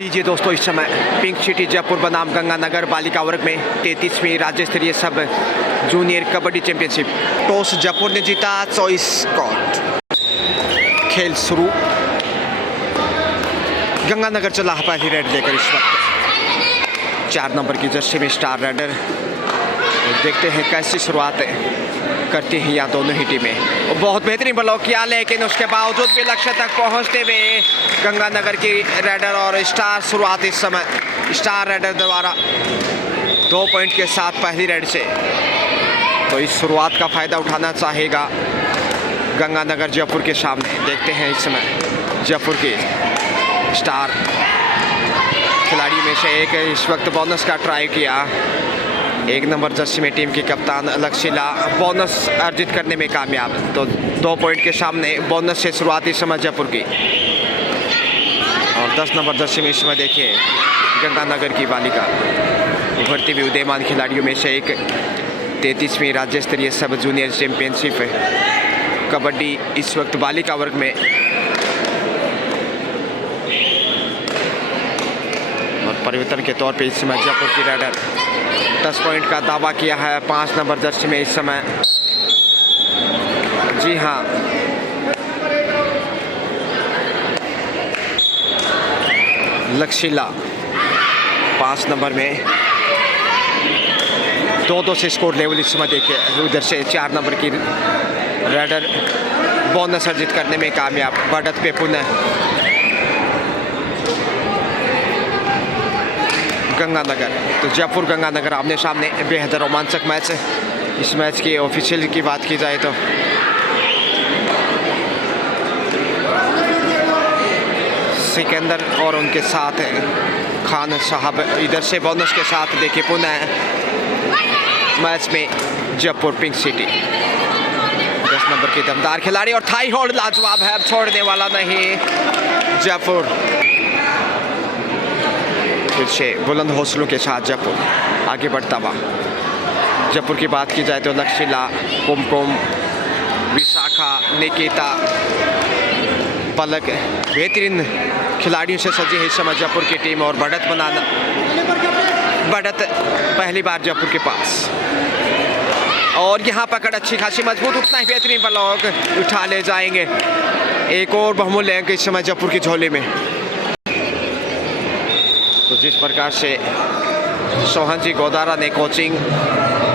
लीजिए दोस्तों, इस समय पिंक सिटी जयपुर बनाम गंगानगर बालिका वर्ग में 33वीं राज्य स्तरीय सब junior kabaddi championship. Toss Jaipur ने जीता, चॉइस कॉर्ट। खेल शुरू। गंगानगर चला पहली रेड लेकर इस वक्त 4 नंबर की जर्सी में स्टार रेडर। देखते हैं कैसी शुरुआत करती हैं या दोनों ही टीमें। बहुत बेहतरीन ब्लॉक किया, लेकिन उसके बावजूद भी लक्ष्य तक पहुंचते हुए गंगानगर की रेडर और स्टार शुरुआत इस समय स्टार रेडर द्वारा 2 पॉइंट के साथ पहली रेड से। तो इस शुरुआत का फायदा उठाना चाहेगा गंगानगर जयपुर के सामने। देखते हैं इस समय जयपुर के स्टार खिलाड़ी में से एक इस वक्त बोनस का ट्राई किया। 1 नंबर जर्सी में टीम की कप्तान लक्ष्यला बोनस अर्जित करने में कामयाब। तो 2 पॉइंट के सामने बोनस से शुरुआती समय जयपुर की। और 10 नंबर जर्सी में इस समय देखिए गंगानगर की बालिका उभरती हुई उदयमान खिलाड़ियों में से एक 33वीं राज्य स्तरीय सब जूनियर चैंपियनशिप कबड्डी इस वक्त बालिका वर्ग में। और परिवर्तन के तौर पे इस समय जयपुर की रेडर 10 पॉइंट का दावा किया है 5 नंबर जर्सी में इस समय। जी हाँ, लक्ष्यला 5 नंबर में 2-2 से स्कोर लेवल इस समय देखिए। उधर से 4 नंबर की रेडर बोनस अर्जित करने में कामयाब। बढ़त पे पुनः गंगानगर। तो जयपुर गंगानगर आमने सामने बेहद रोमांचक मैच है। इस मैच की ऑफिशियल की बात की जाए तो सिकंदर और उनके साथ खान साहब इधर से बोनस के साथ देखिए पुनः मैच में जयपुर पिंक सिटी। 10 नंबर की दमदार खिलाड़ी और थाई होल्ड लाजवाब है, छोड़ने वाला नहीं जयपुर। फिर से बुलंद हौसलों के साथ जयपुर आगे बढ़ता हुआ। जयपुर की बात की जाए तो लक्ष्यला, कुमकुम, विशाखा, निकिता, पलक बेहतरीन खिलाड़ियों से सजी है इस समय जयपुर की टीम। और बढ़त पहली बार जयपुर के पास। और यहाँ पकड़ अच्छी खासी मजबूत, उतना ही बेहतरीन ब्लॉक उठा ले जाएंगे। एक और बहुमूल्य अंक इस समय जयपुर की झोली में। तो जिस प्रकार से सोहन जी गोदारा ने कोचिंग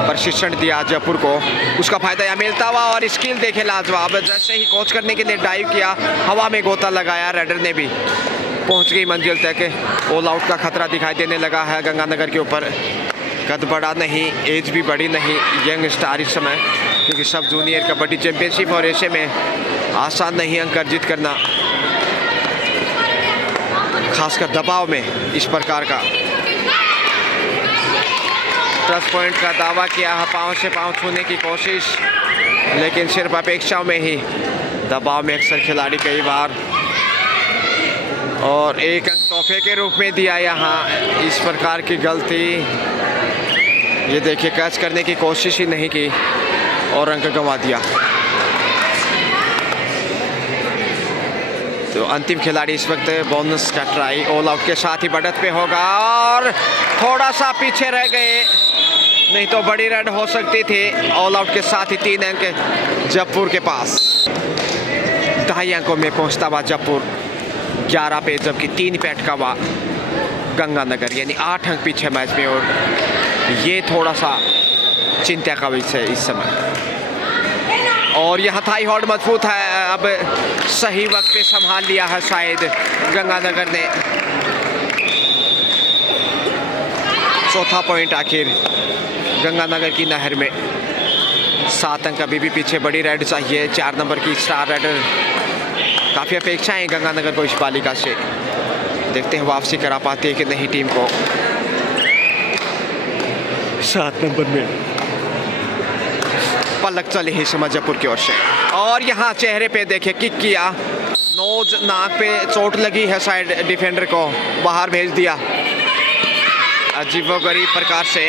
प्रशिक्षण दिया जयपुर को, उसका फायदा यहाँ मिलता हुआ। और स्किल देखे लाजवाब, जैसे ही कोच करने के लिए डाइव किया, हवा में गोता लगाया, रेडर ने भी पहुंच गई मंजिल तक। ऑल आउट का खतरा दिखाई देने लगा है गंगानगर के ऊपर। कद बड़ा नहीं, एज भी बड़ी नहीं, यंग स्टार इस समय, क्योंकि सब जूनियर कबड्डी चैंपियनशिप और ऐसे में आसान नहीं अंक अर्जित करना, खासकर दबाव में इस प्रकार का। 10 पॉइंट का दावा किया है, पाँव से पाँव छूने की कोशिश, लेकिन सिर्फ अपेक्षाओं में ही। दबाव में अक्सर खिलाड़ी कई बार और एक अंक तोहफे के रूप में दिया यहाँ। इस प्रकार की गलती, ये देखिए कैच करने की कोशिश ही नहीं की और अंक गंवा दिया। तो अंतिम खिलाड़ी इस वक्त बोनस का ट्राई ऑल आउट के साथ ही बढ़त पे होगा। और थोड़ा सा पीछे रह गए, नहीं तो बड़ी रेड हो सकती थी। ऑल आउट के साथ ही 3 अंक जयपुर के पास। 2.5 अंकों में पहुंचता हुआ जयपुर 11 पे, जबकि 3 पे अटका हुआ गंगानगर, यानी 8 अंक पीछे मैच में। और ये थोड़ा सा चिंता का विषय है इस समय। और यहाँ थाई होल्ड मजबूत है, अब सही वक्त पे संभाल लिया है शायद गंगानगर ने। चौथा पॉइंट आखिर गंगानगर की नहर में। 7 अंक अभी भी पीछे, बड़ी रेड चाहिए। 4 नंबर की स्टार रेडर, काफ़ी अपेक्षाएं गंगानगर को इस बालिका से। देखते हैं वापसी करा पाती है कि नहीं टीम को। 7 नंबर में पलक चली है समय जयपुर की ओर से। और यहाँ चेहरे पे देखे किक किया, नोज नाक पे चोट लगी है, शायद डिफेंडर को बाहर भेज दिया अजीबोगरीब प्रकार से।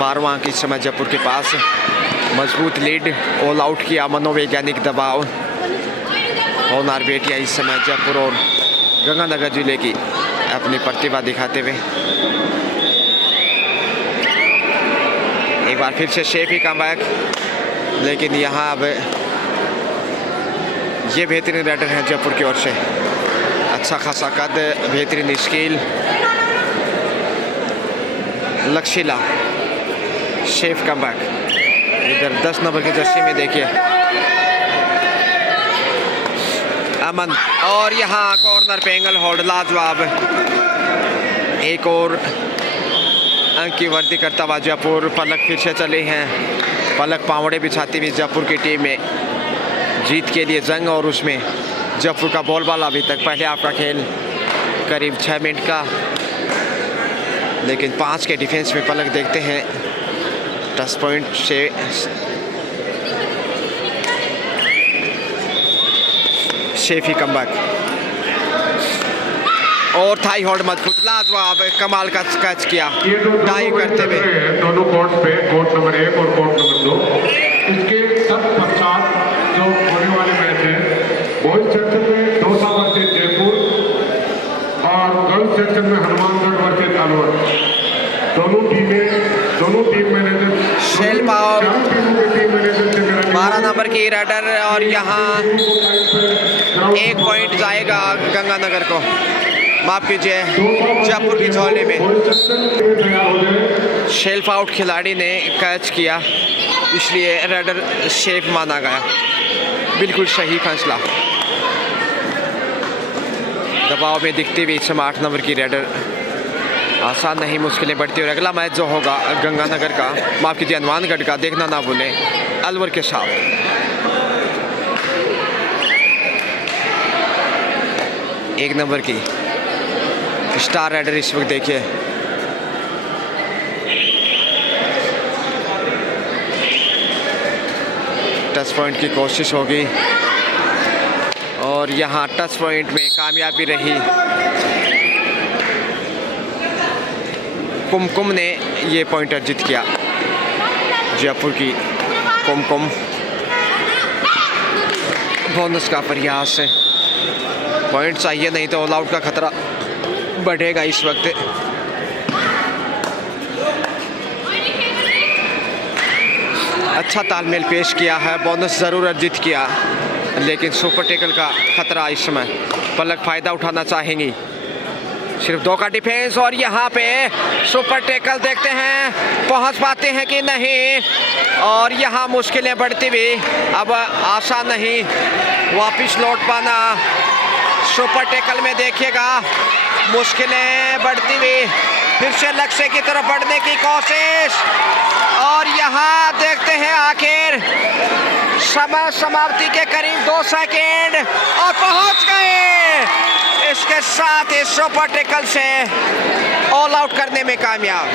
12वां अंक इस समय जयपुर के पास। मजबूत लीड, ऑल आउट किया, मनोवैज्ञानिक दबाव होनहार बेटियां इस समय जयपुर और गंगानगर जिले की अपनी प्रतिभा दिखाते हुए। एक बार फिर से शेफी कमबैक, लेकिन यहाँ अब ये बेहतरीन रेडर है जयपुर की ओर से। अच्छा खासा कद, बेहतरीन स्किल, लक्षिला शेफ कमबैक। इधर 10 नंबर की जर्सी में देखिए अमन, और यहाँ कॉर्नर पे एंगल होल्ड लाजवाब। एक और अंक की वृद्धि करता हुआ जयपुर। पलक फिर से चले हैं, पलक पावड़े बिछाती हुई जयपुर की टीम में जीत के लिए जंग। और उसमें जयपुर का बॉल अभी तक पहले आपका खेल करीब 6 मिनट का, लेकिन 5 के डिफेंस में पलक देखते हैं टच पॉइंट से शेफी कमबैक और थाई होल्ड मजबूत, लाजवाब कमाल का कैच किया डाइव करते हुए। दोनों कोर्ट पे, कोर्ट नंबर 1 और कोर्ट नंबर 2। इसके तत्पश्चात जो होने वाले मैच है, बॉयज सेक्शन में दौसा वर्सेस जयपुर और गर्ल्स सेक्शन में हनुमानगढ़ वर्सेस अलवर। दोनों टीम मैनेजर शेल पाव 12 नंबर की रेडर, और यहाँ 1 पॉइंट जाएगा गंगानगर को, माफ कीजिए जयपुर की झोली में। शेल्फ आउट खिलाड़ी ने कैच किया, इसलिए रेडर शेफ माना गया। बिल्कुल सही फैसला। दबाव में दिखती हुई इस समय 8 नंबर की रेडर। आसान नहीं, मुश्किलें बढ़ती। और अगला मैच जो होगा गंगानगर का, माफ कीजिए हनुमानगढ़ का, देखना ना भूलें अलवर के साथ। एक नंबर की स्टार राइडर इस वक्त देखिए टच पॉइंट की कोशिश होगी, और यहाँ टच पॉइंट में कामयाबी रही। कुमकुम ने ये पॉइंट अर्जित किया, जयपुर की कुमकुम। बोनस का प्रयास है, पॉइंट चाहिए, नहीं तो ऑल आउट का खतरा बढ़ेगा इस वक्त। अच्छा तालमेल पेश किया है, बोनस ज़रूर अर्जित किया, लेकिन सुपर टेकल का खतरा इस समय। पलक फ़ायदा उठाना चाहेंगी। सिर्फ 2 का डिफेंस, और यहाँ पे सुपर टेकल देखते हैं पहुँच पाते हैं कि नहीं, और यहाँ मुश्किलें बढ़ती हुई। अब आसान नहीं वापस लौट पाना। सुपर टेकल में देखिएगा मुश्किलें बढ़ती हुई, फिर से लक्ष्य की तरफ बढ़ने की कोशिश, और यहाँ देखते हैं आखिर समय समाप्ति के करीब 2 सेकेंड, और पहुँच गए। इसके साथ ही सुपर टेकल से ऑल आउट करने में कामयाब।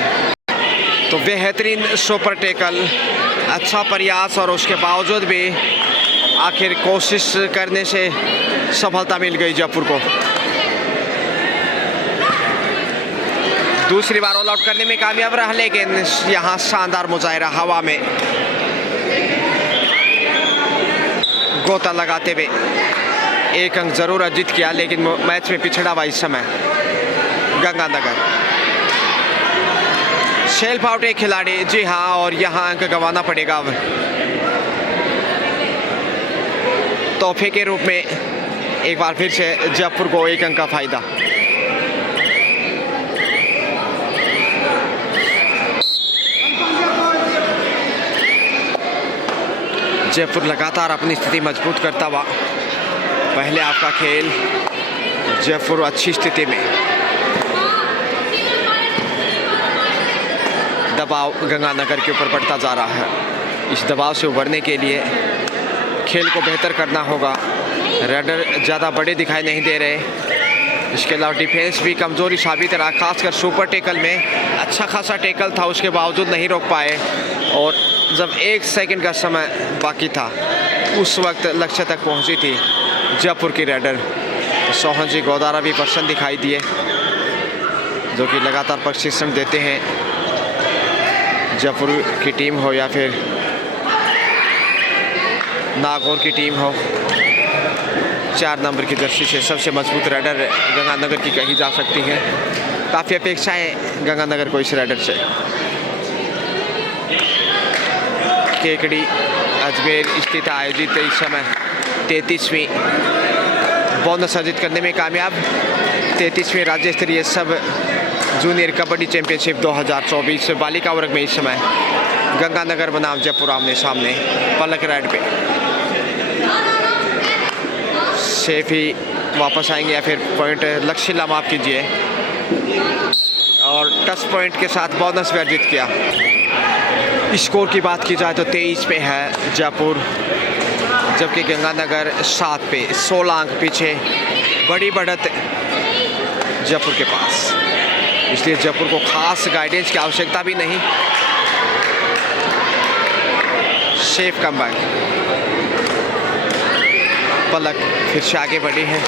तो बेहतरीन सुपर टेकल, अच्छा प्रयास, और उसके बावजूद भी आखिर कोशिश करने से सफलता मिल गई जयपुर को। दूसरी बार ऑल आउट करने में कामयाब रहा, लेकिन यहाँ शानदार मुजाहिरा हवा में गोता लगाते हुए 1 अंक जरूर अर्जित किया, लेकिन मैच में पिछड़ा हुआ इस समय गंगानगर। शेल्फ आउट एक खिलाड़ी, जी हाँ, और यहाँ अंक गंवाना पड़ेगा अब। तोहफे के रूप में एक बार फिर से जयपुर को 1 अंक का फायदा। जयपुर लगातार अपनी स्थिति मजबूत करता हुआ। पहले आपका खेल जयपुर अच्छी स्थिति में, दबाव गंगानगर के ऊपर बढ़ता जा रहा है। इस दबाव से उभरने के लिए खेल को बेहतर करना होगा। रेडर ज़्यादा बड़े दिखाई नहीं दे रहे, इसके अलावा डिफेंस भी कमज़ोरी साबित रहा, खासकर सुपर टेकल में अच्छा खासा टेकल था, उसके बावजूद नहीं रोक पाए। और जब 1 सेकंड का समय बाकी था, उस वक्त लक्ष्य तक पहुंची थी जयपुर की रेडर। सोहन जी गोदारा भी प्रसन्न दिखाई दिए, जो कि लगातार प्रशिक्षण देते हैं। जयपुर की टीम हो या फिर नागौर की टीम हो, 4 नंबर की जर्सी से सबसे मजबूत राइडर गंगानगर की कही जा सकती है। काफ़ी अपेक्षाएं गंगानगर को इस राइडर से। केकड़ी अजमेर स्थित आयोजित इस समय 33वीं बोनस अर्जित करने में कामयाब। 33वीं राज्य स्तरीय सब जूनियर कबड्डी चैंपियनशिप 2024 बालिका वर्ग में इस समय गंगानगर बनाम जयपुर आमने सामने पलक राइड पे। सेफ ही वापस आएंगे या फिर पॉइंट लक्ष्य माफ कीजिए, और टच पॉइंट के साथ बोनस भी अर्जित किया। स्कोर की बात की जाए तो 23 पे है जयपुर, जबकि गंगानगर 7 पे 16 अंक पीछे। बड़ी बढ़त जयपुर के पास, इसलिए जयपुर को खास गाइडेंस की आवश्यकता भी नहीं। सेफ कमबैक, पलक फिर से आगे बढ़ी है।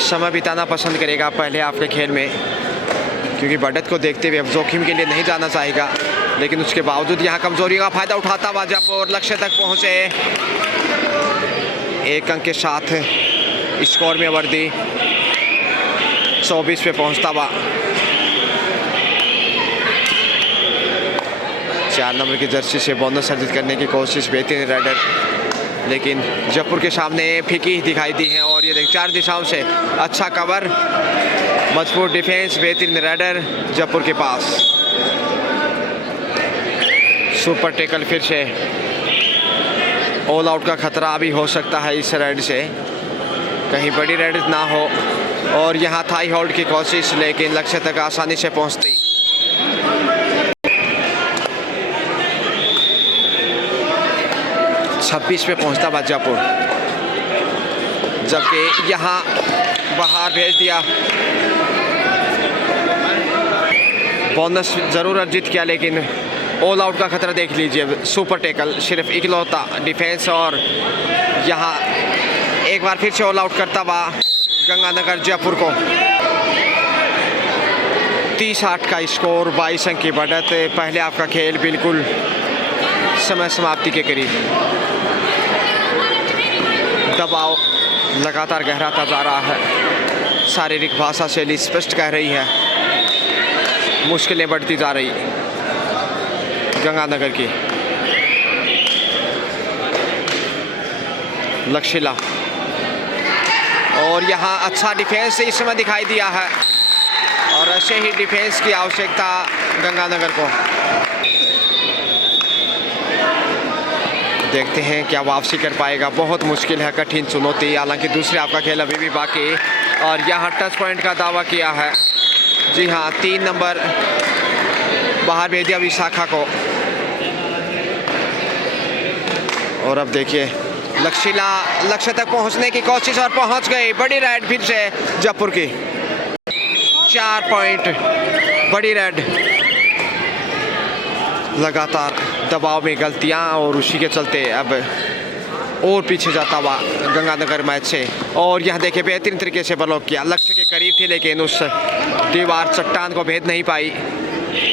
समय बिताना पसंद करेगा पहले आपके खेल में, क्योंकि बढ़त को देखते हुए अब जोखिम के लिए नहीं जाना चाहेगा, लेकिन उसके बावजूद यहाँ कमजोरियों का फायदा उठाता हुआ जयपुर लक्ष्य तक पहुँचे। 1 अंक के साथ स्कोर में वृद्धि, 24 पे पहुँचता हुआ। 4 नंबर की जर्सी से बोनस अर्जित करने की कोशिश, बेहतरीन राइडर, लेकिन जयपुर के सामने फीकी दिखाई दी है। और ये देख 4 दिशाओं से अच्छा कवर, मजबूत डिफेंस, बेहतरीन राइडर जयपुर के पास। सुपर टेकल फिर से, ऑल आउट का खतरा भी हो सकता है इस राइड से, कहीं बड़ी राइड ना हो। और यहाँ थाई होल्ड की कोशिश, लेकिन लक्ष्य तक आसानी से पहुँचती। छब्बीस पे पहुँचता जयपुर, जबकि यहाँ बाहर भेज दिया। बोनस जरूर अर्जित किया, लेकिन ऑल आउट का खतरा देख लीजिए। सुपर टेकल, सिर्फ इकलौता डिफेंस, और यहाँ एक बार फिर से ऑल आउट करता हुआ गंगानगर जयपुर को। 30-8 का स्कोर, 22 अंक की बढ़त। पहले आपका खेल बिल्कुल समय समाप्ति के करीब। दबाव लगातार गहराता जा रहा है, शारीरिक भाषा शैली स्पष्ट कह रही है, मुश्किलें बढ़ती जा रही गंगानगर की। लक्ष्यला, और यहाँ अच्छा डिफेंस इस समय दिखाई दिया है, और ऐसे ही डिफेंस की आवश्यकता गंगानगर को। देखते हैं क्या वापसी कर पाएगा, बहुत मुश्किल है, कठिन चुनौती। हालांकि दूसरे आपका खेल अभी भी बाकी, और यहाँ टच पॉइंट का दावा किया है। जी हाँ, 3 नंबर बाहर भेज दिया विशाखा को। और अब देखिए लक्ष्यला लक्ष्य तक पहुंचने की कोशिश, और पहुंच गई। बड़ी राइड फिर से जयपुर की, 4 पॉइंट, बड़ी राइड। लगातार दबाव में गलतियां, और उसी के चलते अब और पीछे जाता हुआ गंगानगर मैच से। और यहाँ देखिए बेहतरीन तरीके से ब्लॉक किया, लक्ष्य के करीब थी, लेकिन उस दीवार चट्टान को भेद नहीं पाई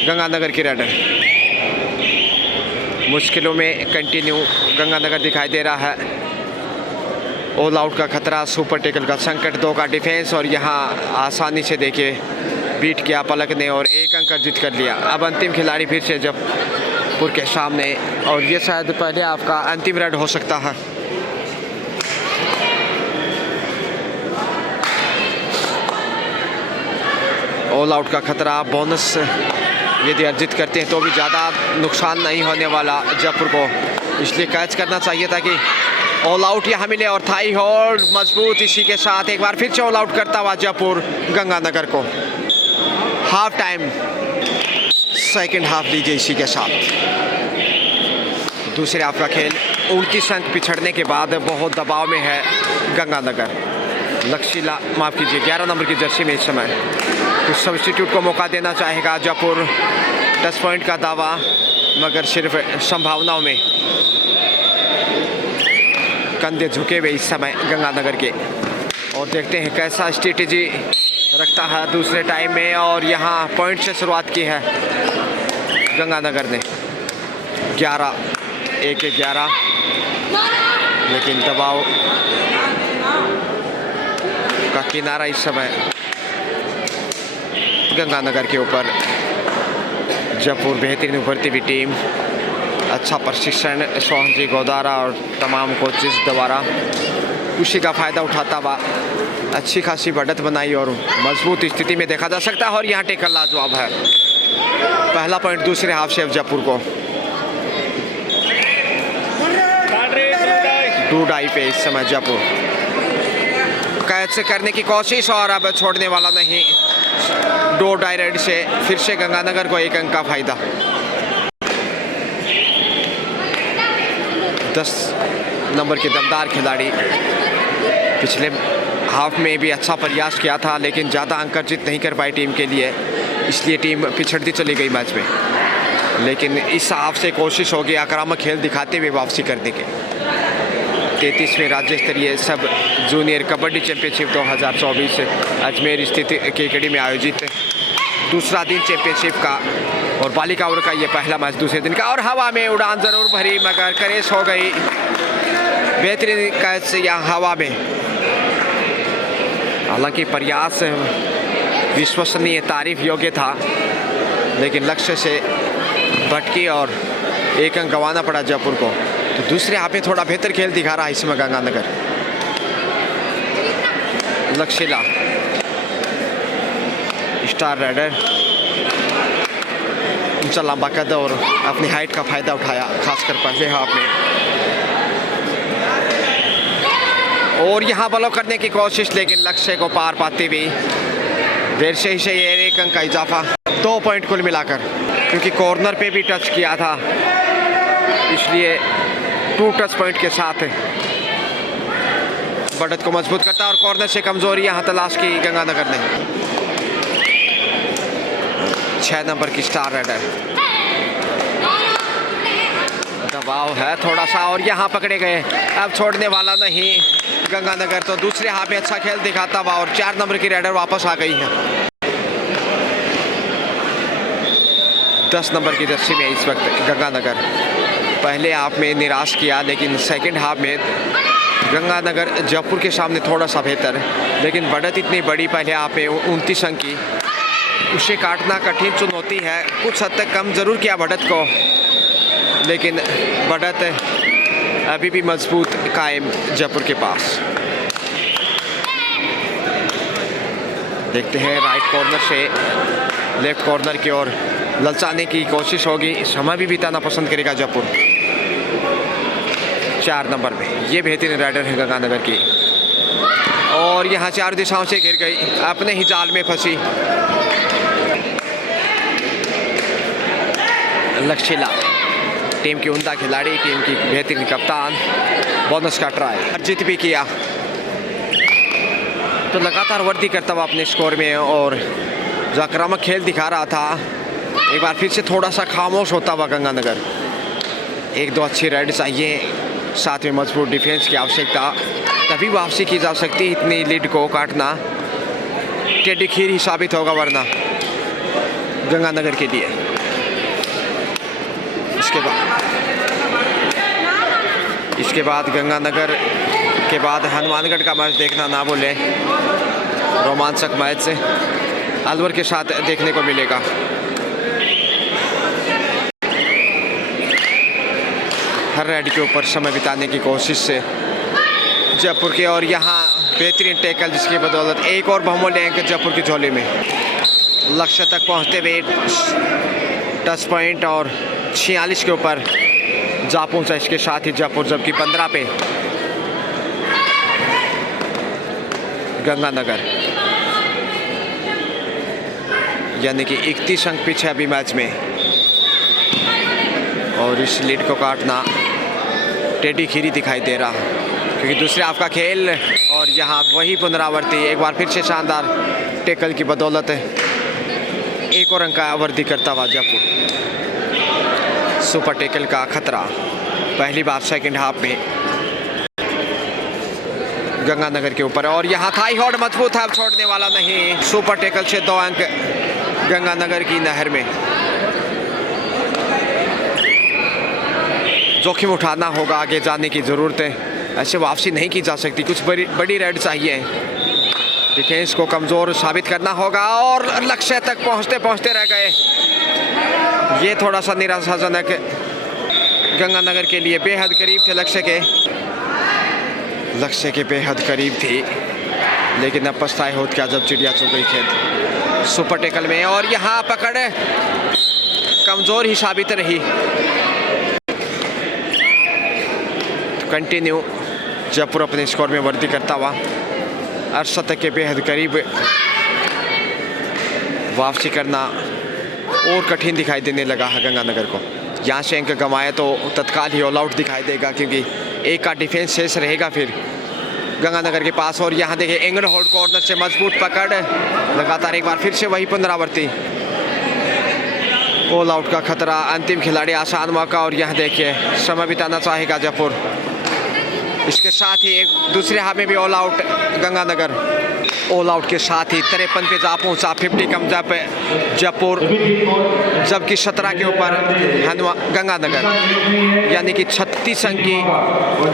गंगानगर की राइडर। मुश्किलों में कंटिन्यू गंगानगर दिखाई दे रहा है। ऑल आउट का खतरा, सुपर टेकल का संकट, 2 का डिफेंस, और यहाँ आसानी से देखिए बीट किया पलक ने, और 1 अंक अर्जित कर लिया। अब अंतिम खिलाड़ी फिर से जयपुर के सामने, और ये शायद पहले आपका अंतिम राइड हो सकता है। ऑल आउट का खतरा, बोनस यदि अर्जित करते हैं तो भी ज़्यादा नुकसान नहीं होने वाला जयपुर को, इसलिए कैच करना चाहिए था कि ऑल आउट यहाँ मिले। और थाई होल्ड मजबूत, इसी के साथ एक बार फिर से ऑल आउट करता हुआ जयपुर गंगानगर को। हाफ टाइम, सेकंड हाफ लीजिए इसी के साथ। दूसरे हाफ का खेल 29 अंक पिछड़ने के बाद बहुत दबाव में है गंगानगर। लक्ष्यला माफ कीजिए 11 नंबर की जर्सी में इस समय कुछ सब्स्टिट्यूट को मौका देना चाहेगा जयपुर। 10 पॉइंट का दावा, मगर सिर्फ संभावनाओं में। कंधे झुके हुए इस समय गंगानगर के, और देखते हैं कैसा स्ट्रेटेजी रखता है दूसरे टाइम में। और यहाँ पॉइंट से शुरुआत की है गंगानगर ने, 11-11, लेकिन दबाव किनारा इस समय गंगानगर के ऊपर। जयपुर बेहतरीन उभरती हुई टीम, अच्छा प्रशिक्षण सोहन जी गोदारा और तमाम कोचेस द्वारा उसी का फ़ायदा उठाता हुआ अच्छी खासी बढ़त बनाई और मजबूत स्थिति में देखा जा सकता है। और यहाँ टेकल लाजवाब है। पहला पॉइंट दूसरे हाफ से जयपुर को। टू डाई पे इस समय जयपुर कैच से करने की कोशिश और अब छोड़ने वाला नहीं। दो डाई रेड से फिर से गंगानगर को 1 अंक का फायदा। 10 नंबर के दमदार खिलाड़ी पिछले हाफ में भी अच्छा प्रयास किया था, लेकिन ज़्यादा अंक अर्जित नहीं कर पाई टीम के लिए, इसलिए टीम पिछड़ती चली गई मैच में। लेकिन इस हाफ से कोशिश होगी आक्रामक खेल दिखाते हुए वापसी करने के। 33वें राज्य स्तरीय सब जूनियर कबड्डी चैंपियनशिप 2024 अजमेर स्थित केकड़ी में आयोजित दूसरा दिन चैंपियनशिप का और बालिका वर्ग का ये पहला मैच दूसरे दिन का। और हवा में उड़ान ज़रूर भरी मगर क्रेश हो गई। बेहतरीन कैच यहाँ हवा में। हालांकि प्रयास विश्वसनीय तारीफ योग्य था, लेकिन लक्ष्य से भटकी और 1 अंक गंवाना पड़ा जयपुर को। तो दूसरे हाफ में थोड़ा बेहतर खेल दिखा रहा है इसमें गंगानगर। लक्षिला स्टार राइडर ऊंचा लंबा कद और अपनी हाइट का फायदा उठाया, खासकर पहले हाफ में। और यहाँ बॉल करने की कोशिश, लेकिन लक्ष्य को पार पाते हुए देर से ही 1 अंक का इजाफा। 2 पॉइंट कुल मिलाकर, क्योंकि कॉर्नर पे भी टच किया था, इसलिए 2 टच पॉइंट के साथ बढ़त को मजबूत करता और कॉर्नर से कमजोरी यहाँ तलाश की गंगानगर ने। 6 नंबर की स्टार राइडर। दबाव है थोड़ा सा और यहाँ पकड़े गए, अब छोड़ने वाला नहीं गंगानगर। तो दूसरे हाफ में अच्छा खेल दिखाता हुआ और 4 नंबर की राइडर वापस आ गई है। 10 नंबर की जर्सी में इस वक्त गंगानगर। पहले हाफ में निराश किया, लेकिन सेकंड हाफ में गंगानगर जयपुर के सामने थोड़ा सा बेहतर, लेकिन बढ़त इतनी बड़ी पहले हाफ में 29 अंक की, उसे काटना कठिन चुनौती है। कुछ हद तक कम जरूर किया बढ़त को, लेकिन बढ़त अभी भी मजबूत कायम जयपुर के पास। देखते हैं राइट कॉर्नर से लेफ्ट कॉर्नर की ओर ललचाने की कोशिश होगी। समय भी बिताना पसंद करेगा जयपुर। 4 नंबर में ये बेहतरीन राइडर है गंगानगर की, और यहाँ 4 दिशाओं से घिर गई, अपने ही जाल में फंसी। लक्षिला टीम की उम्दा खिलाड़ी, टीम की बेहतरीन कप्तान, बोनस का ट्राई अर्जित भी किया। तो लगातार वृद्धि करता हुआ अपने स्कोर में और जो आक्रामक खेल दिखा रहा था, एक बार फिर से थोड़ा सा खामोश होता हुआ गंगानगर। 1-2 अच्छी रेड चाहिए, साथ में मजबूत डिफेंस की आवश्यकता, तभी वापसी की जा सकती है। इतनी लीड को काटना टेढ़ी खीर ही साबित होगा वरना गंगानगर के लिए। इसके बाद गंगानगर के बाद हनुमानगढ़ का मैच देखना ना भूलें। रोमांचक मैच से अलवर के साथ देखने को मिलेगा। हर रेड के ऊपर समय बिताने की कोशिश से जयपुर के, और यहाँ बेहतरीन टैकल जिसकी बदौलत एक और बहुमूल्य अंक जयपुर की झोली में। लक्ष्य तक पहुँचते हुए टच पॉइंट और 46 के ऊपर जा पहुंचा। इसके साथ ही जयपुर जबकि 15 पे गंगानगर, यानी कि 31 अंक पीछे अभी मैच में। और इस लीड को काटना टेढ़ी खीरी दिखाई दे रहा, क्योंकि दूसरे हाफ का खेल और यहाँ वही पुनरावृत्ति। एक बार फिर से शानदार टैकल की बदौलत एक और अंक का वृद्धि करता हुआ जयपुर। सुपर टैकल का खतरा पहली बार सेकंड हाफ में गंगानगर के ऊपर, और यहाँ थाई होल्ड मजबूत है, अब छोड़ने वाला नहीं। सुपर टैकल से 2 अंक गंगानगर की नहर में। जोखिम उठाना होगा, आगे जाने की ज़रूरत है, ऐसे वापसी नहीं की जा सकती। कुछ बड़ी रेड चाहिए। डिफेंस को कमज़ोर साबित करना होगा और लक्ष्य तक पहुंचते पहुंचते रह गए। ये थोड़ा सा निराशाजनक गंगानगर के लिए। बेहद करीब थे लक्ष्य के बेहद करीब थी, लेकिन अब पछताए होत क्या जब चिड़िया चुग गई खेत सुपर टेकल में। और यहाँ पकड़ कमज़ोर ही साबित रही। कंटिन्यू जयपुर अपने स्कोर में वृद्धि करता हुआ अर्धशतक के बेहद करीब वापसी करना और कठिन दिखाई देने लगा है गंगानगर को। यहाँ से अंक गंवाए तो तत्काल ही ऑल आउट दिखाई देगा, क्योंकि एक का डिफेंस शेष रहेगा फिर गंगानगर के पास। और यहाँ देखिए एंगल होल्ड कॉर्नर से मजबूत पकड़, लगातार एक बार फिर से वही पुनरावृत्ति। ऑल आउट का खतरा, अंतिम खिलाड़ी आसान मौका। और यहाँ देखिए समय बिताना चाहेगा जयपुर। इसके साथ ही एक दूसरे हाथ में भी all out Ganganagar. All out के साथ ही 53 पे जा पहुंचा 50 कब्जा पे जयपुर, जबकि 17 के ऊपर गंगानगर, यानी कि 36 अंक की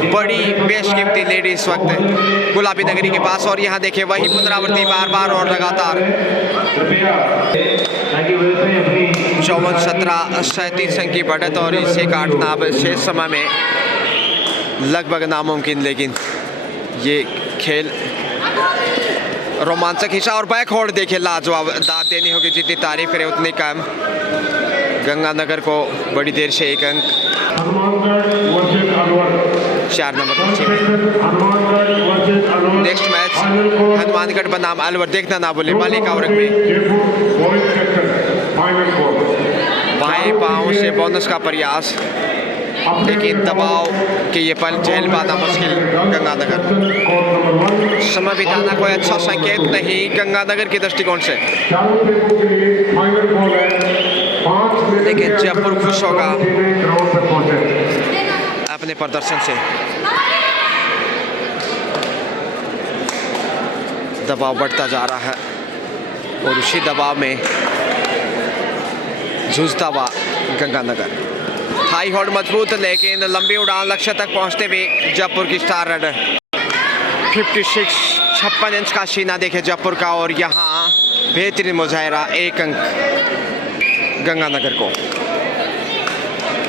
बड़ी बेशकीमती लीड इस वक्त गुलाबी नगरी के पास। और यहाँ देखिए वही पुनरावृत्ति बार बार और लगातार। 54-17 37 अंक की बढ़त और इसे काटना अब शेष समय में लगभग नामुमकिन। लेकिन ये खेल रोमांचक हिस्सा। और बैक होल्ड देखिए लाजवाब, दाद देनी होगी, जितनी तारीफ करें उतनी कम। गंगानगर को बड़ी देर से एक अंक 4 नंबर। नेक्स्ट मैच हनुमानगढ़ बनाम अलवर। देखना ना भूले मालिका वर्ग में बाएं पांव से बोनस का प्रयास, लेकिन दबाव के ये पल झेल पाना मुश्किल गंगानगर। समय बिताना कोई अच्छा संकेत नहीं गंगानगर के दृष्टिकोण से, लेकिन जयपुर खुश होगा अपने प्रदर्शन से। दबाव बढ़ता जा रहा है और उसी दबाव में जूझता हुआ गंगानगर। हाई होल्ड मजबूत, लेकिन लंबी उड़ान लक्ष्य तक पहुंचते हुए जयपुर की स्टार राइडर। 56 इंच का सीना देखे जयपुर का। और यहाँ बेहतरीन मुजाहिरा, एक अंक गंगानगर को,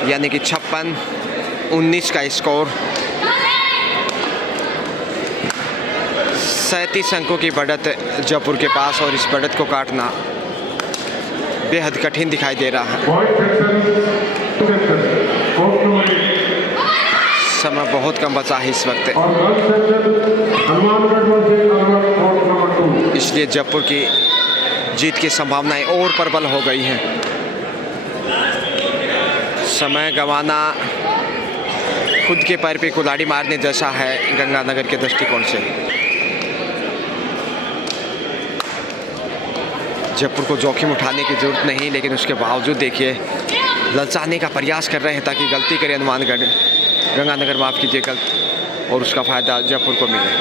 यानी कि 56-19 का स्कोर। 37 अंकों की बढ़त जयपुर के पास और इस बढ़त को काटना बेहद कठिन दिखाई दे रहा है। समय बहुत कम बचा है इस वक्त, इसलिए जयपुर की जीत की संभावनाएं और प्रबल हो गई हैं। समय गंवाना खुद के पैर पे कुल्हाड़ी मारने जैसा है गंगानगर के दृष्टिकोण से। जयपुर को जोखिम उठाने की जरूरत नहीं, लेकिन उसके बावजूद देखिए ललचाने का प्रयास कर रहे हैं ताकि गलती करे गंगानगर माफ़ कीजिए गलत, और उसका फ़ायदा जयपुर को मिले।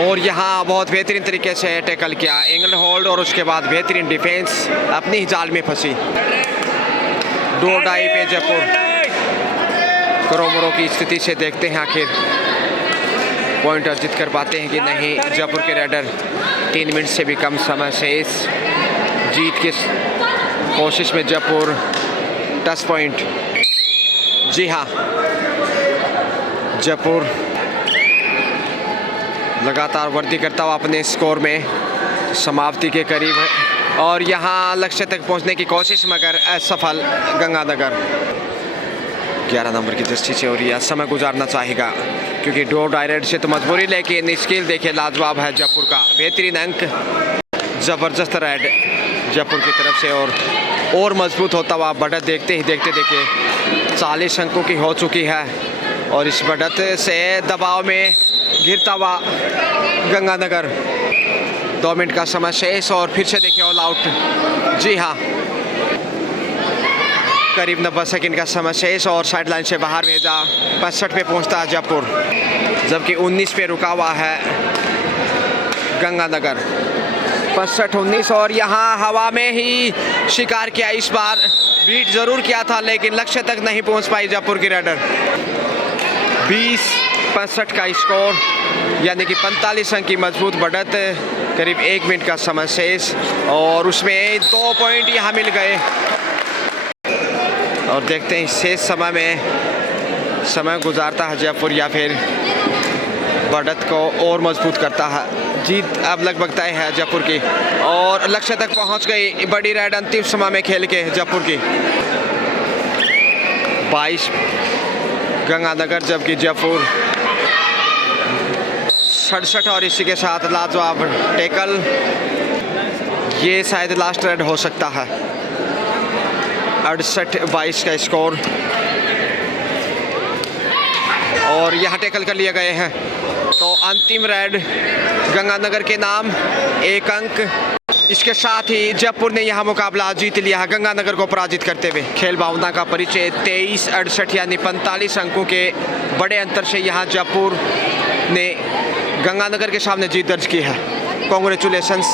और यहाँ बहुत बेहतरीन तरीके से टैकल किया, एंगल होल्ड, और उसके बाद बेहतरीन डिफेंस, अपनी ही जाल में फंसी। 2-2 पे जयपुर करोमरों की स्थिति से देखते हैं आखिर पॉइंट अर्जित कर पाते हैं कि नहीं। जयपुर के राइडर 3 मिनट से भी कम समय से इस जीत की कोशिश में जयपुर 10 पॉइंट। जी हाँ, जयपुर लगातार वृद्धि करता हुआ अपने स्कोर में समाप्ति के करीब है। और यहाँ लक्ष्य तक पहुँचने की कोशिश मगर असफल गंगानगर। 11 नंबर की दृष्टि से और यह समय गुजारना चाहेगा क्योंकि डो डायरेक्ट से तो मजबूरी, लेकिन स्किल देखिए लाजवाब है जयपुर का। बेहतरीन अंक, ज़बरदस्त राइड जयपुर की तरफ से और मजबूत होता हुआ बढ़त देखते ही देखते देखिए 40 अंकों की हो चुकी है। और इस बढ़त से दबाव में गिरता हुआ गंगानगर। 2 मिनट का समय शेष और फिर से देखिए ऑल आउट। जी हाँ, करीब 90 सेकंड का समय शेष और साइड लाइन से बाहर भेजा। 65 पे पहुंचता है जयपुर, जबकि 19 पे रुका हुआ है गंगानगर। 65-19 और यहाँ हवा में ही शिकार किया। इस बार बीट जरूर किया था लेकिन लक्ष्य तक नहीं पहुंच पाई जयपुर की राइडर। 20 65 का स्कोर, यानी कि 45 अंक की मजबूत बढ़त, करीब 1 मिनट का समय शेष और उसमें 2 पॉइंट यहाँ मिल गए। और देखते हैं शेष समय में समय गुजारता है जयपुर या फिर बढ़त को और मजबूत करता है। जीत अब लगभग तय है जयपुर की और लक्ष्य तक पहुंच गई बड़ी रेड अंतिम समय में खेल के जयपुर की। 22 गंगानगर, जबकि जयपुर 67 और इसी के साथ लाजवाब टैकल। ये शायद लास्ट रेड हो सकता है। 68-22 का स्कोर और यहाँ टैकल कर लिए गए हैं, तो अंतिम रेड गंगानगर के नाम 1 अंक। इसके साथ ही जयपुर ने यह मुकाबला जीत लिया है गंगानगर को पराजित करते हुए। खेल भावना का परिचय 23-68 यानी 45 अंकों के बड़े अंतर से यहाँ जयपुर ने गंगानगर के सामने जीत दर्ज की है। कॉन्ग्रेचुलेशंस।